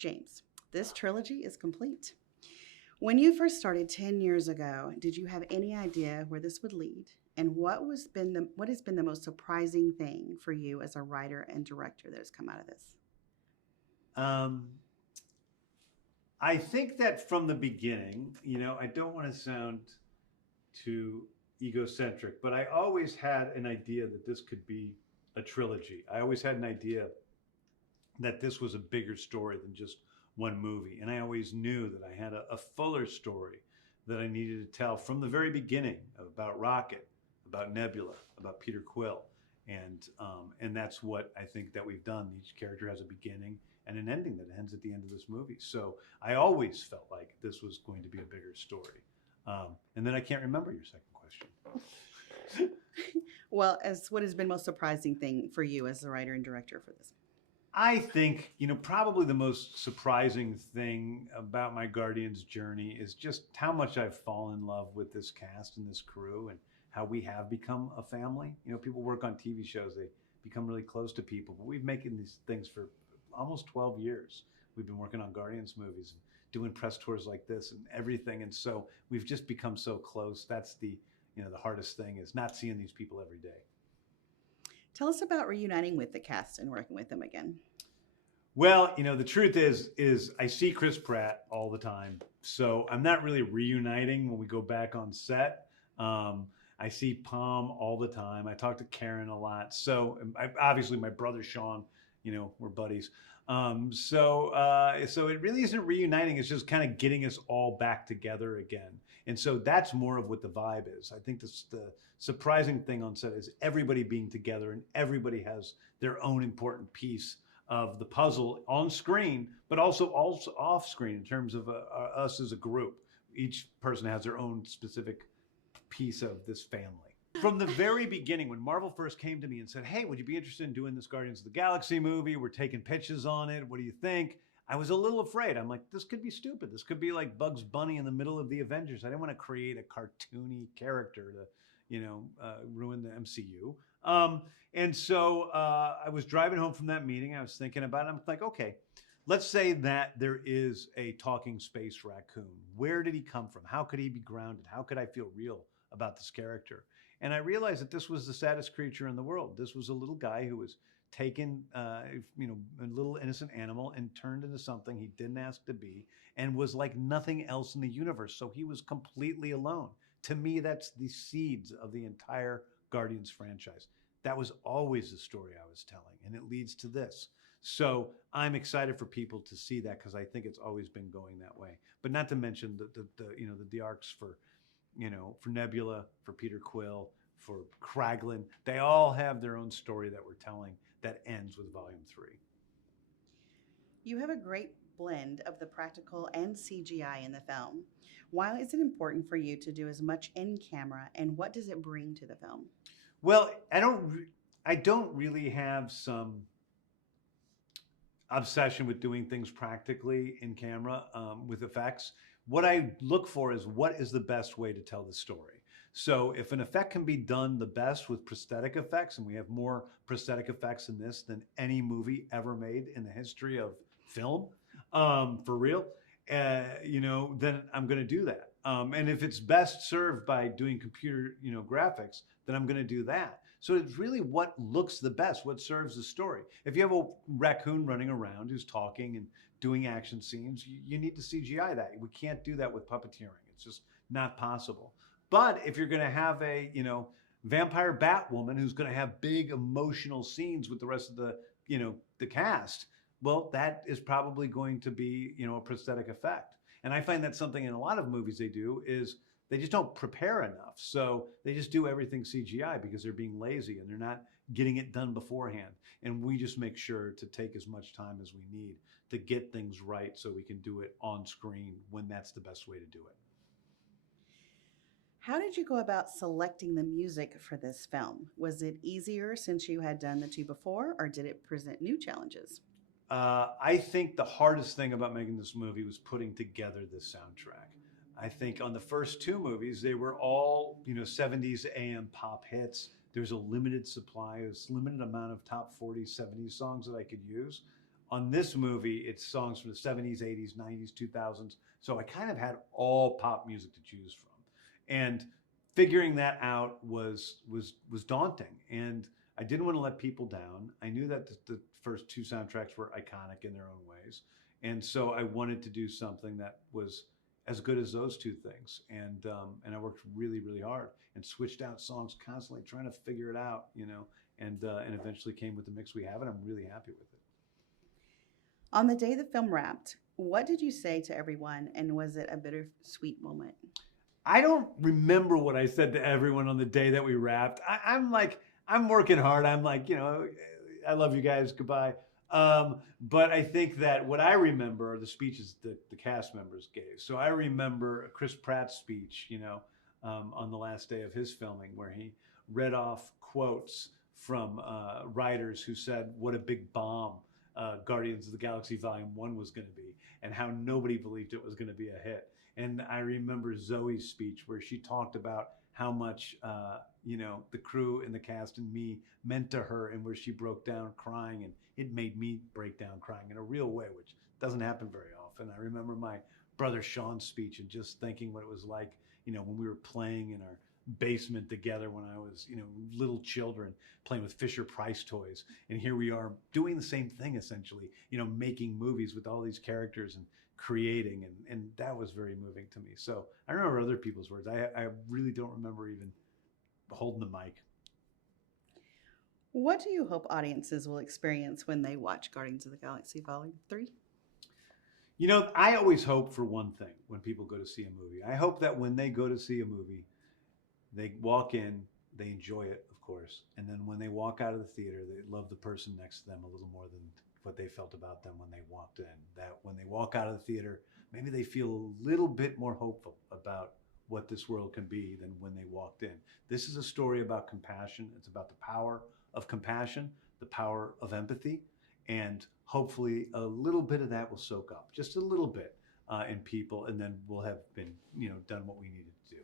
James, this trilogy is complete. When you first started 10 years ago, did you have any idea where this would lead? And what has been the most surprising thing for you as a writer and director that has come out of this? Um, I think that from the beginning, I don't want to sound too egocentric, but I always had an idea that this could be a trilogy. I always had an idea that this was a bigger story than just one movie. And I always knew that I had a fuller story that I needed to tell from the very beginning about Rocket, about Nebula, about Peter Quill. And that's what I think that we've done. Each character has a beginning and an ending that ends at the end of this movie. So I always felt like this was going to be a bigger story. And then I can't remember your second question. Well, as what has been most surprising thing for you as the writer and director for this? I think, probably the most surprising thing about my Guardians journey is just how much I've fallen in love with this cast and this crew and how we have become a family. People work on TV shows, they become really close to people, but we've been making these things for almost 12 years. We've been working on Guardians movies and doing press tours like this and everything. And so we've just become so close. That's the hardest thing is not seeing these people every day. Tell us about reuniting with the cast and working with them again. Well, the truth is I see Chris Pratt all the time. So I'm not really reuniting when we go back on set. I see Palm all the time. I talk to Karen a lot. So obviously my brother Sean, we're buddies. So it really isn't reuniting. It's just kind of getting us all back together again. And so that's more of what the vibe is. I think the surprising thing on set is everybody being together and everybody has their own important piece of the puzzle on screen, but also off screen in terms of us as a group. Each person has their own specific piece of this family. From the very beginning, when Marvel first came to me and said, hey, would you be interested in doing this Guardians of the Galaxy movie? We're taking pitches on it. What do you think? I was a little afraid. I'm like, this could be stupid. This could be like Bugs Bunny in the middle of the Avengers. I didn't want to create a cartoony character to, ruin the MCU. And so I was driving home from that meeting. I was thinking about it. I'm like, okay, let's say that there is a talking space raccoon. Where did he come from? How could he be grounded? How could I feel real about this character? And I realized that this was the saddest creature in the world. This was a little guy who was taken, a little innocent animal and turned into something he didn't ask to be and was like nothing else in the universe. So he was completely alone. To me, that's the seeds of the entire Guardians franchise. That was always the story I was telling, and it leads to this. So I'm excited for people to see that because I think it's always been going that way. But not to mention the arcs for Nebula, for Peter Quill, for Kraglin. They all have their own story that we're telling that ends with Volume 3. You have a great blend of the practical and CGI in the film. Why is it important for you to do as much in camera, and what does it bring to the film? Well, I don't really have some obsession with doing things practically in camera with effects. What I look for is what is the best way to tell the story. So if an effect can be done the best with prosthetic effects, and we have more prosthetic effects in this than any movie ever made in the history of film, for real, then I'm going to do that. And if it's best served by doing computer, graphics, then I'm going to do that. So it's really what looks the best, what serves the story. If you have a raccoon running around who's talking and doing action scenes, you need to CGI that. We can't do that with puppeteering. It's just not possible. But if you're going to have a, vampire Batwoman who's going to have big emotional scenes with the rest of the cast, well, that is probably going to be, a prosthetic effect. And I find that something in a lot of movies they do is they just don't prepare enough. So they just do everything CGI because they're being lazy and they're not getting it done beforehand. And we just make sure to take as much time as we need to get things right so we can do it on screen when that's the best way to do it. How did you go about selecting the music for this film? Was it easier since you had done the two before, or did it present new challenges? I think the hardest thing about making this movie was putting together this soundtrack. I think on the first two movies, they were all, 70s AM pop hits. There's a limited supply, there's a limited amount of top 40, 70s songs that I could use. On this movie, it's songs from the 70s, 80s, 90s, 2000s. So I kind of had all pop music to choose from. And figuring that out was daunting. And I didn't want to let people down. I knew that the first two soundtracks were iconic in their own ways. And so I wanted to do something that was as good as those two things. And I worked really, really hard and switched out songs constantly, trying to figure it out, and eventually came with the mix we have, and I'm really happy with it. On the day the film wrapped, what did you say to everyone, and was it a bittersweet moment? I don't remember what I said to everyone on the day that we wrapped. I'm like, I'm working hard. I'm like, I love you guys. Goodbye. But I think that what I remember are the speeches that the cast members gave. So I remember Chris Pratt's speech, on the last day of his filming, where he read off quotes from writers who said what a big bomb Guardians of the Galaxy Volume 1 was going to be, and how nobody believed it was going to be a hit. And I remember Zoe's speech where she talked about how much, the crew and the cast and me meant to her, and where she broke down crying, and it made me break down crying in a real way, which doesn't happen very often. I remember my brother Sean's speech and just thinking what it was like, when we were playing in our basement together when I was, little children playing with Fisher Price toys. And here we are doing the same thing, essentially, making movies with all these characters and creating. And that was very moving to me. So I remember other people's words. I really don't remember even holding the mic. What do you hope audiences will experience when they watch Guardians of the Galaxy Volume 3? I always hope for one thing when people go to see a movie. I hope that when they go to see a movie, they walk in, they enjoy it, of course, and then when they walk out of the theater, they love the person next to them a little more than what they felt about them when they walked in. That when they walk out of the theater, maybe they feel a little bit more hopeful about what this world can be than when they walked in. This is a story about compassion. It's about the power of compassion, the power of empathy, and hopefully a little bit of that will soak up, just a little bit, in people, and then we'll have been, done what we needed to do.